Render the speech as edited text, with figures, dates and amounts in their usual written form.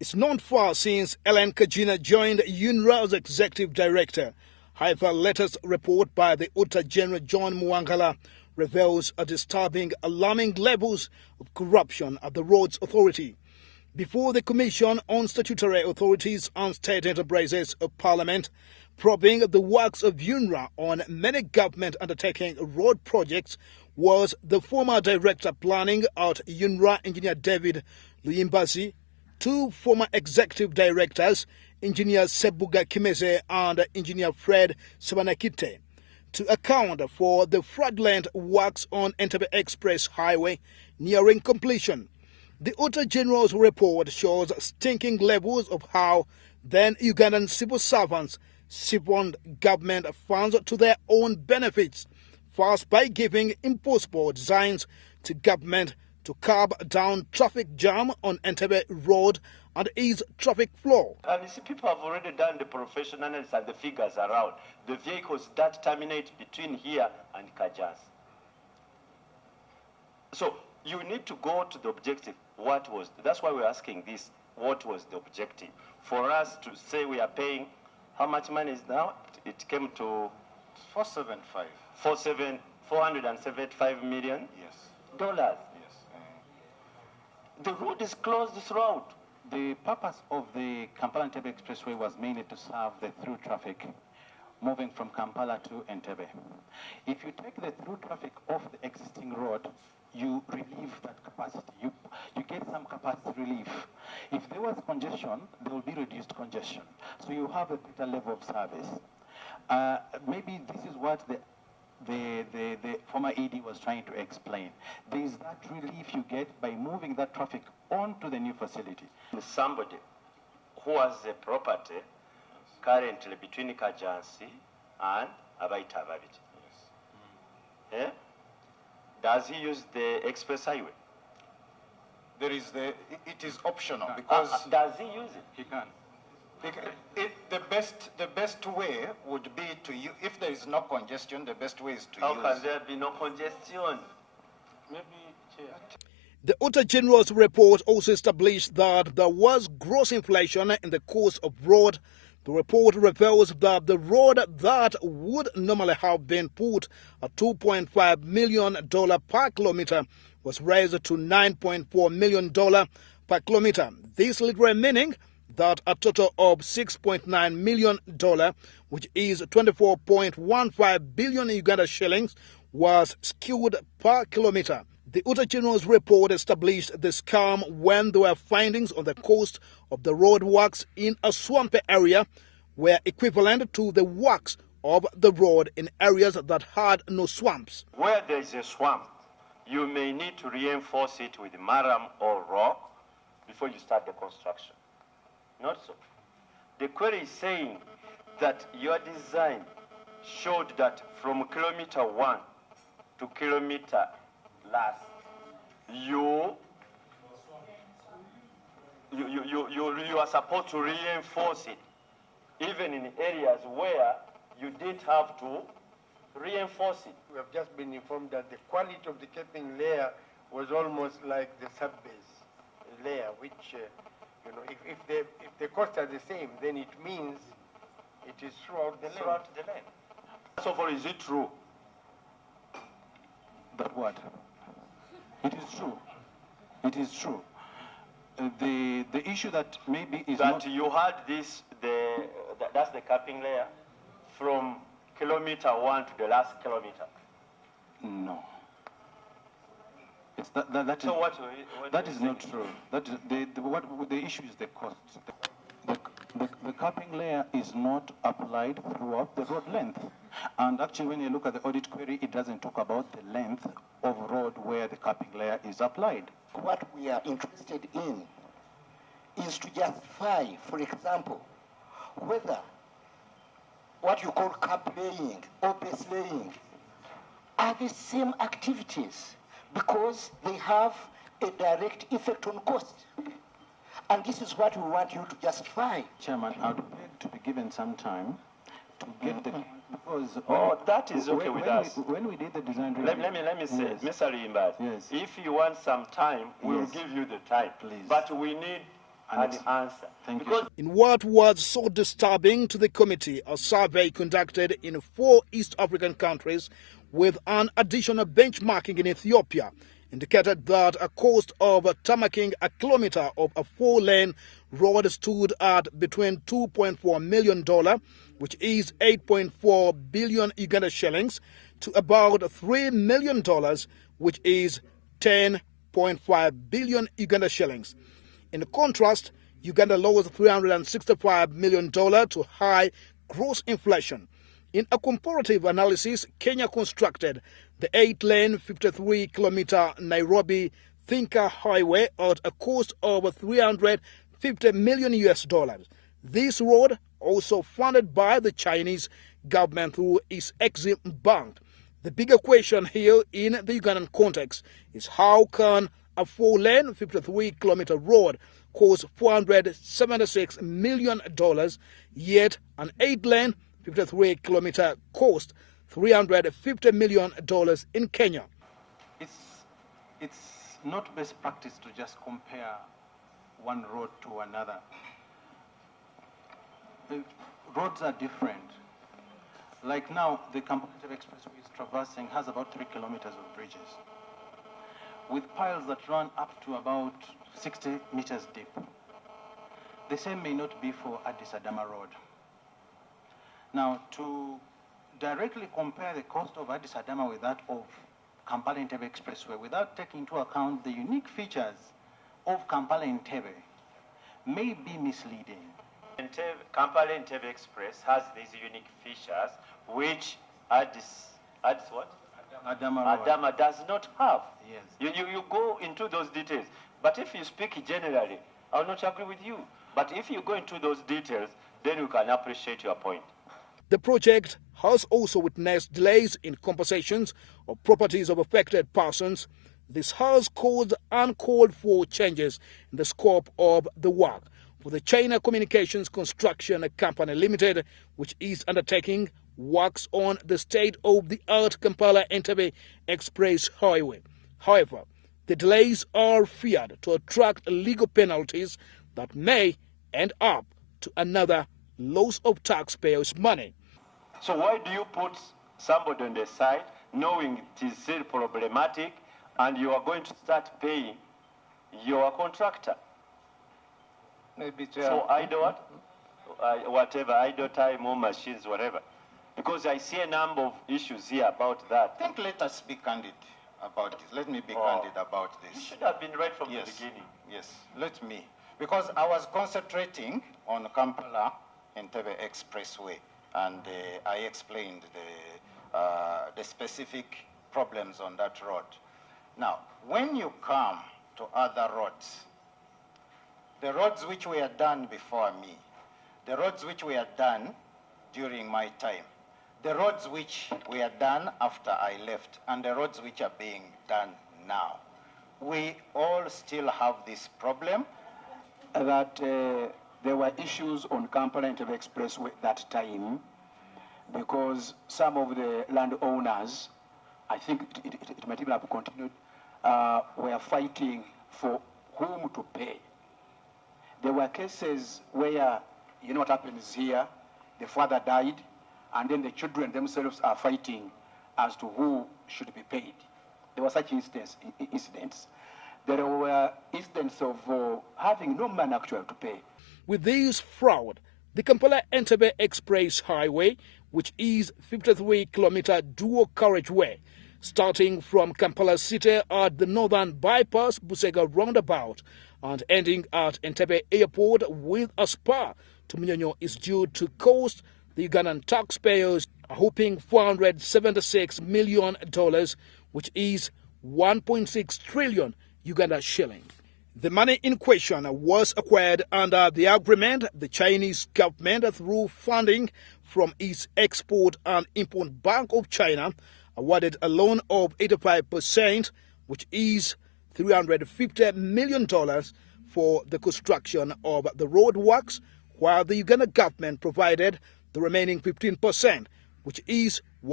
It's not far since Ellen Kajina joined UNRA as executive director. However, latest report by the Auditor General John Muangala reveals a disturbing, alarming levels of corruption at the Roads Authority. Before the Commission on Statutory Authorities and State Enterprises of Parliament, probing the works of UNRA on many government undertaking road projects was the former Director Planning at UNRA, Engineer David Luyimbazi, two former executive directors, Engineer Sebuga Kimeze and Engineer Fred Sabanakite, to account for the fraudulent works on Entebbe Express Highway nearing completion. The Auditor General's report shows stinking levels of how then Ugandan civil servants siphoned government funds to their own benefits, first by giving impossible designs to government to curb down traffic jam on Entebbe Road and ease traffic flow. And you see, people have already done the professional analysis and the figures around the vehicles that terminate between here and Kajas. So you need to go to the objective. That's why we're asking this, what was the objective? For us to say we are paying, how much money is now? It came to 475 million. Yes. Dollars. Yes. The road is closed throughout. The purpose of the Kampala-Entebbe Expressway was mainly to serve the through traffic moving from Kampala to Entebbe. If you take the through traffic off the existing road, you relieve that capacity. You get some capacity relief. If there was congestion, there will be reduced congestion. So you have a better level of service. Maybe this is what the former ED was trying to explain. There is that relief you get by moving that traffic onto the new facility. Somebody who has a property currently between Kajansi and Abaita Babiti. Yes. Eh? Does he use the express highway? It is optional because does he use it? He can. The best way would be to use, if there is no congestion, the best way is to How use. can there be no congestion? Maybe, Chair. The Auditor General's report also established that there was gross inflation in the cost of road. The report reveals that the road that would normally have been put at $2.5 million per kilometer was raised to $9.4 million per kilometer. This literally meaning that a total of $6.9 million, which is 24.15 billion Uganda shillings, was skewed per kilometer. The Auditor General's report established the scam when there were findings on the cost of the road works in a swampy area were equivalent to the works of the road in areas that had no swamps. Where there is a swamp, you may need to reinforce it with marram or rock before you start the construction. Not so. The query is saying that your design showed that from kilometer 1 to kilometer last, you are supposed to reinforce it, even in areas where you didn't have to reinforce it. We have just been informed that the quality of the capping layer was almost like the sub-base layer, which, if the costs are the same, then it means it is throughout the length. Throughout the length. So far, is it true? But what? It is true. It is true. The issue that maybe is that not... you had this, that's the capping layer, from kilometer 1 to the last kilometer. No. It's that So is, that is not true. That is, the issue is the cost. The capping layer is not applied throughout the road length. And actually, when you look at the audit query, it doesn't talk about the length of road where the capping layer is applied. What we are interested in is to justify, for example, whether what you call cap laying or base laying are the same activities, because they have a direct effect on cost. And this is what we want you to justify. Chairman, I would beg to be given some time to get the... Because that is okay with us. When we did the design review... Let me say, yes. Mr. Luyimbazi, yes. if you want some time, we will yes. give you the time. Please. But we need and answer. Thank because you. In what was so disturbing to the committee, a survey conducted in 4 East African countries with an additional benchmarking in Ethiopia indicated that a cost of tarmacking a kilometer of a 4-lane road stood at between $2.4 million, which is 8.4 billion Uganda shillings, to about $3 million, which is 10.5 billion Uganda shillings. In contrast, Uganda lost $365 million to high gross inflation. In a comparative analysis, Kenya constructed the 8-lane, 53-kilometer Nairobi Thika Highway at a cost of $350 million US. This road, also funded by the Chinese government through its Exim Bank. The bigger question here in the Ugandan context is how can a 4-lane, 53-kilometer road cost $476 million, yet an 8-lane, 53-kilometer cost $350 million in Kenya? It's not best practice to just compare one road to another. The roads are different. Like now, the Entebbe Expressway is traversing has about 3 kilometers of bridges, with piles that run up to about 60 meters deep. The same may not be for Addis Adama Road. Now, to directly compare the cost of Addis Adama with that of Kampala-Entebbe Expressway without taking into account the unique features of Kampala-Entebbe may be misleading. Kampala-Entebbe Express has these unique features which Addis what? Adama does not have. Yes. You go into those details. But if you speak generally, I will not agree with you. But if you go into those details, then you can appreciate your point. The project has also witnessed delays in compensations of properties of affected persons. This has caused uncalled for changes in the scope of the work for the China Communications Construction Company Limited, which is undertaking works on the state-of-the-art Kampala-Entebbe Express Highway. However, the delays are feared to attract legal penalties that may end up to another loss of taxpayers' money. So why do you put somebody on the side knowing it is still problematic and you are going to start paying your contractor? Maybe For idle what? Whatever, idle time or machines, whatever. Because I see a number of issues here about that. I think let us be candid about this. Let me be candid about this. You should have been right from the beginning. Yes, let me. Because I was concentrating on Kampala-Entebbe Expressway, and I explained the specific problems on that road. Now, when you come to other roads, the roads which were done before me, the roads which were done during my time, the roads which were done after I left, and the roads which are being done now, we all still have this problem. That there were issues on Kampala-Entebbe Expressway at that time because some of the landowners, I think it might even have continued, were fighting for whom to pay. There were cases where, you know what happens here, the father died, and then the children themselves are fighting as to who should be paid. There were such incidents. There were incidents of having no man actually to pay. With this fraud, the Kampala-Entebbe Express Highway, which is 53-kilometer dual carriageway, starting from Kampala City at the northern bypass Busega roundabout and ending at Entebbe Airport with a spur to Munyonyo, is due to cost the Ugandan taxpayers a whopping $476 million, which is 1.6 trillion Uganda shilling. The money in question was acquired under the agreement. The Chinese government, through funding from its Export and Import Bank of China, awarded a loan of 85%, which is $350 million for the construction of the roadworks, while the Uganda government provided the remaining 15%, which is